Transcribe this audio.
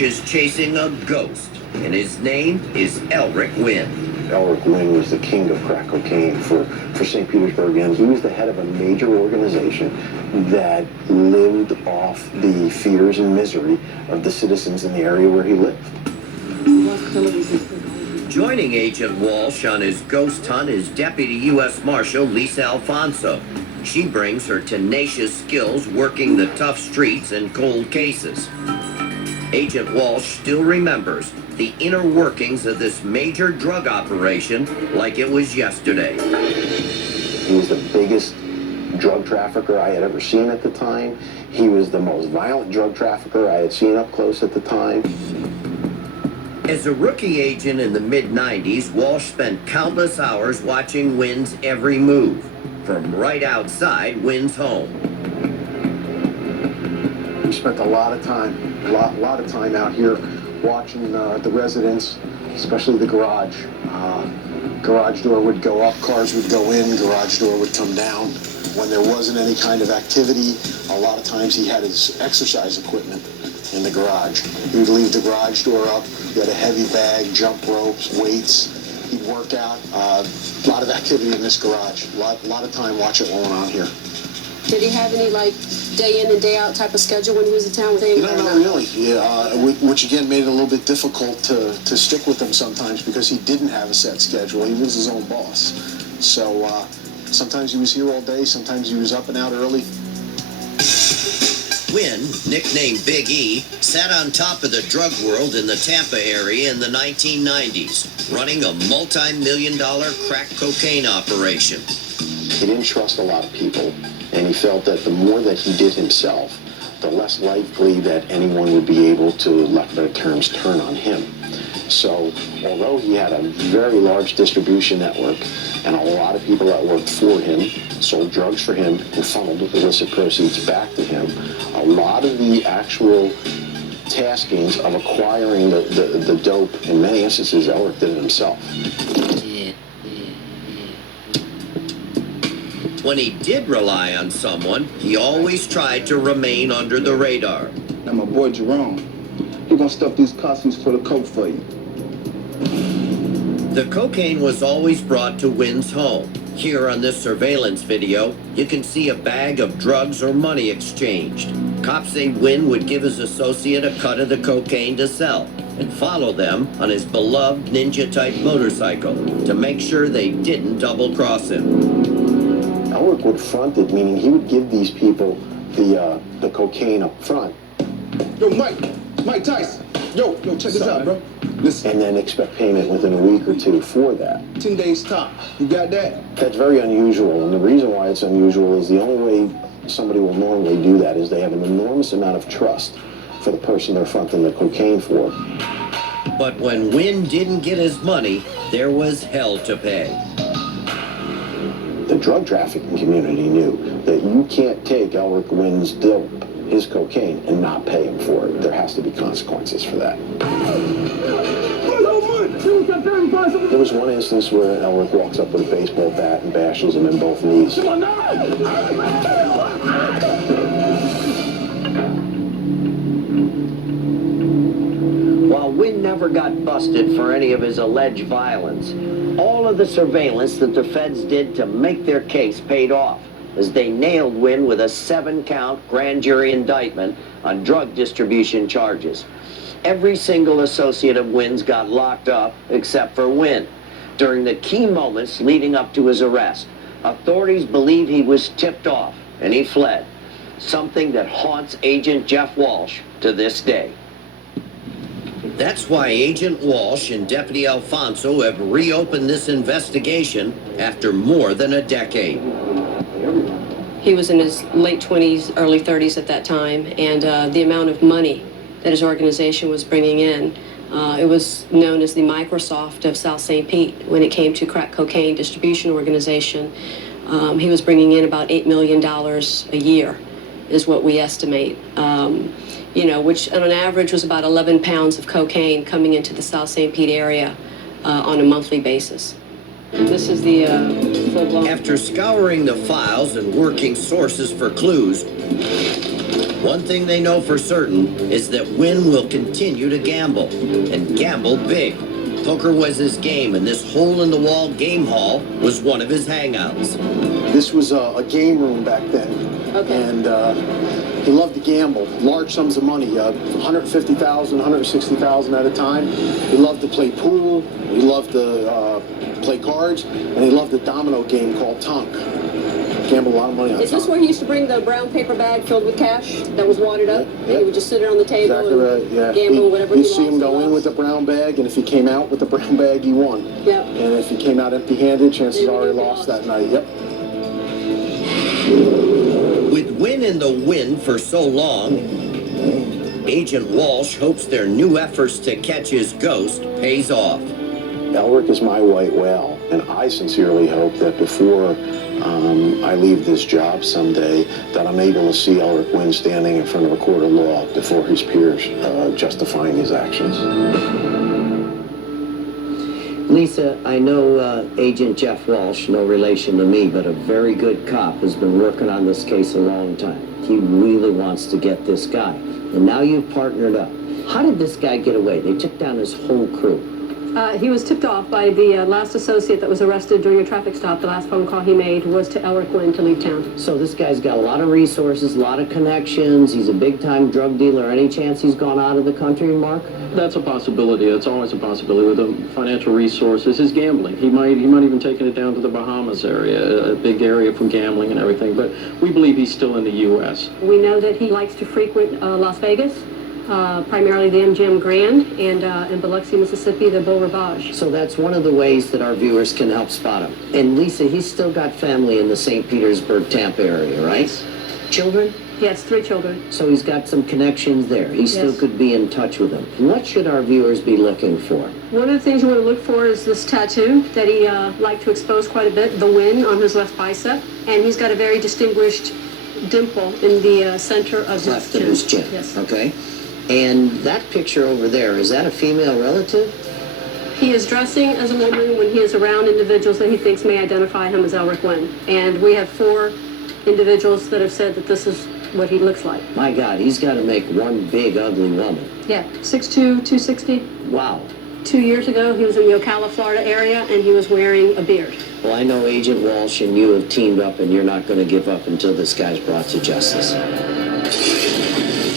is chasing a ghost, and his name is Elric Wynn. Elric Wynn was the king of crack cocaine for St. Petersburg, and he was the head of a major organization that lived off the fears and misery of the citizens in the area where he lived. Joining Agent Walsh on his ghost hunt is Deputy U.S. Marshal Lisa Alfonso. She brings her tenacious skills working the tough streets and cold cases. Agent Walsh still remembers the inner workings of this major drug operation like it was yesterday. He was the biggest drug trafficker I had ever seen at the time. He was the most violent drug trafficker I had seen up close at the time. As a rookie agent in the mid-90s, Walsh spent countless hours watching Wynn's every move, from right outside Wynn's home. We spent a lot of time out here watching the residents, especially the garage. Garage door would go up, cars would go in, garage door would come down. When there wasn't any kind of activity, a lot of times he had his exercise equipment in the garage. He would leave the garage door up. He had a heavy bag, jump ropes, weights. He'd work out. A lot of activity in this garage. A lot of time watching what went on here. Did he have any, like, day in and day out type of schedule when he was in town with him? No, not really. Yeah, which again made it a little bit difficult to stick with him sometimes because he didn't have a set schedule. He was his own boss. So sometimes he was here all day, sometimes he was up and out early. Wynn, nicknamed Big E, sat on top of the drug world in the Tampa area in the 1990s, running a multi-million-dollar crack cocaine operation. He didn't trust a lot of people, and he felt that the more that he did himself, the less likely that anyone would be able to, lack of better terms, turn on him. So, although he had a very large distribution network and a lot of people that worked for him, sold drugs for him, and funneled illicit proceeds back to him, a lot of the actual taskings of acquiring the dope, in many instances, Elric did it himself. When he did rely on someone, he always tried to remain under the radar. Now my boy Jerome, he gonna stuff these costumes for the coke for you. The cocaine was always brought to Wynn's home. Here on this surveillance video, you can see a bag of drugs or money exchanged. Cops say Wynn would give his associate a cut of the cocaine to sell and follow them on his beloved Ninja-type motorcycle to make sure they didn't double-cross him. Elric would front it, meaning he would give these people the cocaine up front. Yo, Mike Tyson. Yo, check this out, bro. Listen. And then expect payment within a week or two for that. 10 days top. You got that? That's very unusual, and the reason why it's unusual is the only way somebody will normally do that is they have an enormous amount of trust for the person they're fronting the cocaine for. But when Wynn didn't get his money, there was hell to pay. The drug trafficking community knew that you can't take Elric Wynn's dope, his cocaine, and not pay him for it. There has to be consequences for that. There was one instance where Elric walks up with a baseball bat and bashes him in both knees. While Wynn never got busted for any of his alleged violence, all of the surveillance that the feds did to make their case paid off, as they nailed Wynn with a 7-count grand jury indictment on drug distribution charges. Every single associate of Wynn's got locked up except for Wynn. During the key moments leading up to his arrest, authorities believe he was tipped off and he fled, something that haunts Agent Jeff Walsh to this day. That's why Agent Walsh and Deputy Alfonso have reopened this investigation after more than a decade. He was in his late 20s, early 30s at that time, and the amount of money that his organization was bringing in, it was known as the Microsoft of South St. Pete when it came to crack cocaine distribution organization. He was bringing in about $8 million a year is what we estimate. Which on an average was about 11 pounds of cocaine coming into the South St. Pete area on a monthly basis. This is the full-blown... After scouring the files and working sources for clues, One thing they know for certain is that Wynn will continue to gamble, and gamble big. Poker was his game, and this hole-in-the-wall game hall was one of his hangouts. This was a game room back then. Okay. And he loved to gamble, large sums of money, $150,000, $160,000 at a time. He loved to play pool, he loved to play cards, and he loved a domino game called Tonk. Gambled a lot of money on Is this Tonk. where he used to bring the brown paper bag filled with cash that was wadded up? Yeah. And he would just sit it on the table Exactly right, and yeah. gamble whatever he You'd see him lost, go in with the brown bag, and if he came out with the brown bag, he won. Yeah. And if he came out empty-handed, chances Maybe are he he lost lost. that night. Yep. With Wynn in the wind for so long, Agent Walsh hopes their new efforts to catch his ghost pays off. Elric is my white whale, and I sincerely hope that before I leave this job someday, that I'm able to see Elric Wynn standing in front of a court of law before his peers, justifying his actions. Lisa, I know Agent Jeff Walsh, no relation to me, but a very good cop, has been working on this case a long time. He really wants to get this guy. And now you've partnered up. How did this guy get away? They took down his whole crew. He was tipped off by the last associate that was arrested during a traffic stop. The last phone call he made was to Elric Wynn to leave town. So this guy's got a lot of resources, a lot of connections. He's a big-time drug dealer. Any chance he's gone out of the country, Mark? That's a possibility. It's always a possibility with the financial resources. His gambling. He might even taken it down to the Bahamas area, a big area for gambling and everything. But we believe he's still in the U.S. We know that he likes to frequent Las Vegas, primarily the MGM Grand, and in Biloxi, Mississippi, the Beau Rivage. So that's one of the ways that our viewers can help spot him. And Lisa, he's still got family in the St. Petersburg, Tampa area, right? Children? He has 3 children. So he's got some connections there. He still Yes. could be in touch with them. What should our viewers be looking for? One of the things you want to look for is this tattoo that he liked to expose quite a bit, the Wynn on his left bicep. And he's got a very distinguished dimple in the center of his Left chin. of his chin. Yes. Okay. And that picture over there, is that a female relative? He is dressing as a woman when he is around individuals that he thinks may identify him as Elric Wynn. And we have 4 individuals that have said that this is what he looks like. My God, he's got to make one big, ugly woman. Yeah, 6'2", 260. Wow. 2 years ago, he was in the Ocala, Florida area, and he was wearing a beard. Well, I know Agent Walsh and you have teamed up, and you're not going to give up until this guy's brought to justice.